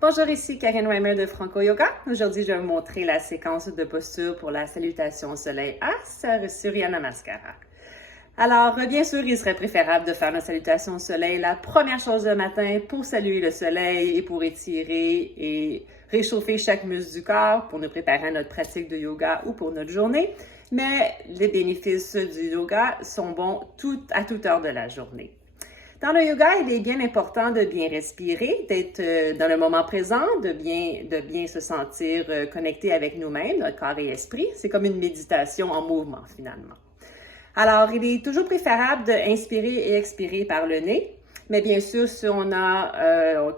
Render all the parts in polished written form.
Bonjour, ici Karine Weimer de Franco Yoga. Aujourd'hui, je vais vous montrer la séquence de posture pour la salutation au soleil à Surya Namaskara. Alors, bien sûr, il serait préférable de faire la salutation au soleil la première chose le matin pour saluer le soleil et pour étirer et réchauffer chaque muscle du corps pour nous préparer à notre pratique de yoga ou pour notre journée. Mais les bénéfices du yoga sont bons à toute heure de la journée. Dans le yoga, il est bien important de bien respirer, d'être dans le moment présent, de bien se sentir connecté avec nous-mêmes, notre corps et esprit. C'est comme une méditation en mouvement, finalement. Alors, il est toujours préférable d'inspirer et expirer par le nez. Mais bien sûr, si on a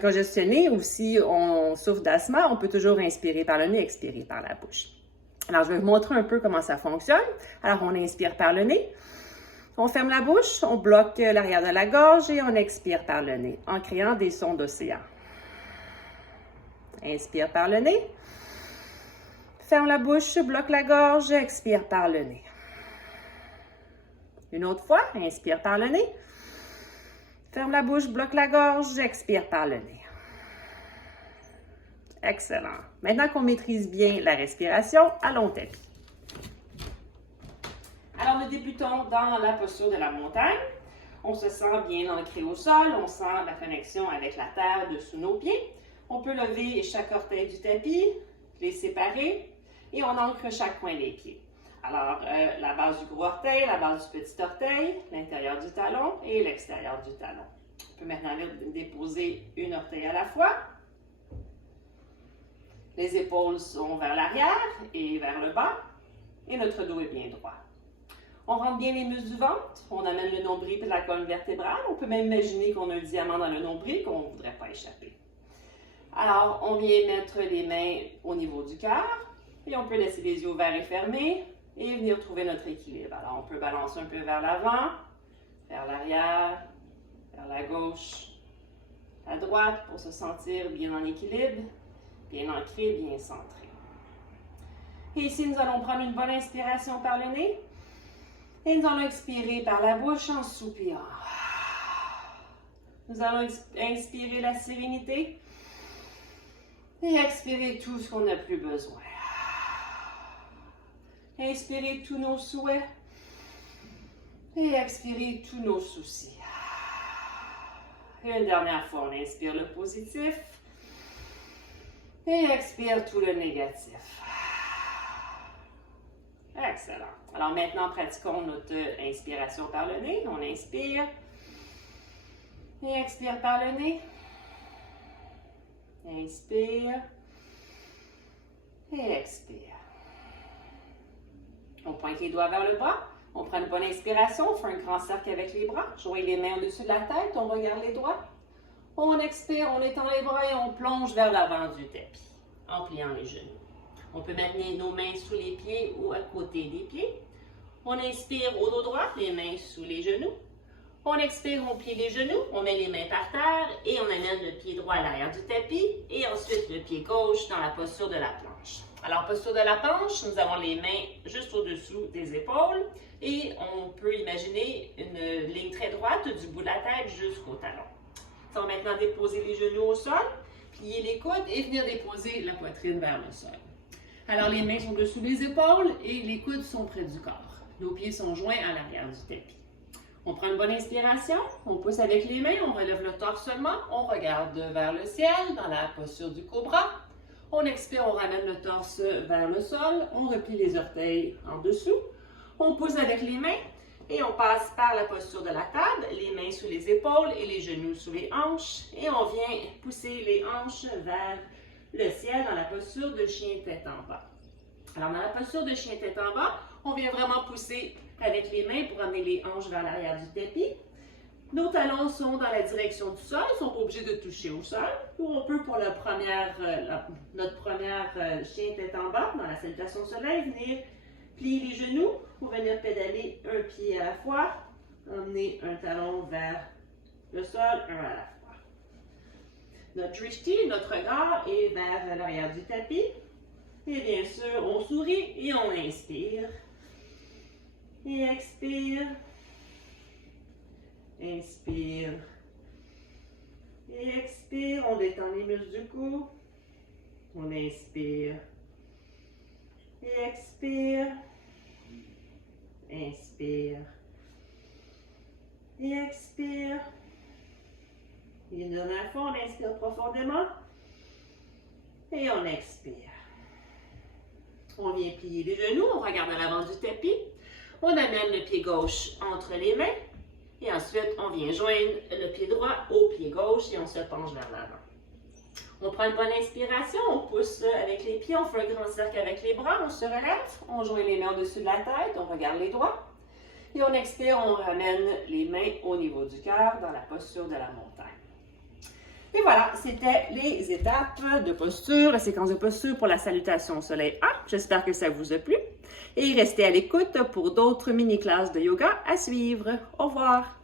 congestionné ou si on souffre d'asthme, on peut toujours inspirer par le nez, expirer par la bouche. Alors, je vais vous montrer un peu comment ça fonctionne. Alors, on inspire par le nez. On ferme la bouche, on bloque l'arrière de la gorge et on expire par le nez en créant des sons d'océan. Inspire par le nez. Ferme la bouche, bloque la gorge, expire par le nez. Une autre fois, inspire par le nez. Ferme la bouche, bloque la gorge, expire par le nez. Excellent. Maintenant qu'on maîtrise bien la respiration, allons au tapis. Alors, nous débutons dans la posture de la montagne. On se sent bien ancré au sol, on sent la connexion avec la terre dessous nos pieds. On peut lever chaque orteil du tapis, les séparer et on ancre chaque coin des pieds. Alors, la base du gros orteil, la base du petit orteil, l'intérieur du talon et l'extérieur du talon. On peut maintenant déposer une orteil à la fois. Les épaules sont vers l'arrière et vers le bas et notre dos est bien droit. On rentre bien les muscles du ventre, on amène le nombril et la colonne vertébrale. On peut même imaginer qu'on a un diamant dans le nombril qu'on ne voudrait pas échapper. Alors, on vient mettre les mains au niveau du cœur et on peut laisser les yeux ouverts et fermés et venir trouver notre équilibre. Alors, on peut balancer un peu vers l'avant, vers l'arrière, vers la gauche, à droite pour se sentir bien en équilibre, bien ancré, bien centré. Et ici, nous allons prendre une bonne inspiration par le nez. Et nous allons expirer par la bouche en soupirant. Nous allons inspirer la sérénité et expirer tout ce qu'on n'a plus besoin. Inspirer tous nos souhaits et expirer tous nos soucis. Et une dernière fois, on inspire le positif et expire tout le négatif. Excellent. Alors maintenant, pratiquons notre inspiration par le nez. On inspire et expire par le nez. Inspire et expire. On pointe les doigts vers le bas. On prend une bonne inspiration. On fait un grand cercle avec les bras. Joignez les mains au-dessus de la tête. On regarde les doigts. On expire, on étend les bras et on plonge vers l'avant du tapis en pliant les genoux. On peut maintenir nos mains sous les pieds ou à côté des pieds. On inspire au dos droit, les mains sous les genoux. On expire, on plie les genoux, on met les mains par terre et on amène le pied droit à l'arrière du tapis et ensuite le pied gauche dans la posture de la planche. Alors, posture de la planche, nous avons les mains juste au-dessous des épaules et on peut imaginer une ligne très droite du bout de la tête jusqu'au talon. On va maintenant déposer les genoux au sol, plier les coudes et venir déposer la poitrine vers le sol. Alors, les mains sont dessous les épaules et les coudes sont près du corps. Nos pieds sont joints à l'arrière du tapis. On prend une bonne inspiration, on pousse avec les mains, on relève le torse seulement, on regarde vers le ciel dans la posture du cobra. On expire, on ramène le torse vers le sol, on replie les orteils en dessous. On pousse avec les mains et on passe par la posture de la table, les mains sous les épaules et les genoux sous les hanches. Et on vient pousser les hanches vers le ciel dans la posture de chien tête en bas. Alors, dans la posture de chien tête en bas, on vient vraiment pousser avec les mains pour amener les hanches vers l'arrière du tapis. Nos talons sont dans la direction du sol, ils ne sont pas obligés de toucher au sol. Ou on peut, pour notre première chien tête en bas, dans la salutation au soleil, venir plier les genoux ou venir pédaler un pied à la fois, emmener un talon vers le sol, un à la fois. Notre drishti, notre regard est vers l'arrière du tapis. Et bien sûr, on sourit et on inspire. Et expire. Inspire. Et expire, on détend les muscles du cou. On inspire. Et expire. Inspire. Et expire. Et une dernière fois, on inspire profondément. Et on expire. On vient plier les genoux, on regarde à l'avant du tapis. On amène le pied gauche entre les mains. Et ensuite, on vient joindre le pied droit au pied gauche et on se penche vers l'avant. On prend une bonne inspiration, on pousse avec les pieds, on fait un grand cercle avec les bras, on se relève, on joint les mains au-dessus de la tête, on regarde les doigts. Et on expire, on ramène les mains au niveau du cœur dans la posture de la montagne. Et voilà, c'était les étapes de posture, la séquence de posture pour la salutation au soleil 1. J'espère que ça vous a plu. Et restez à l'écoute pour d'autres mini-classes de yoga à suivre. Au revoir!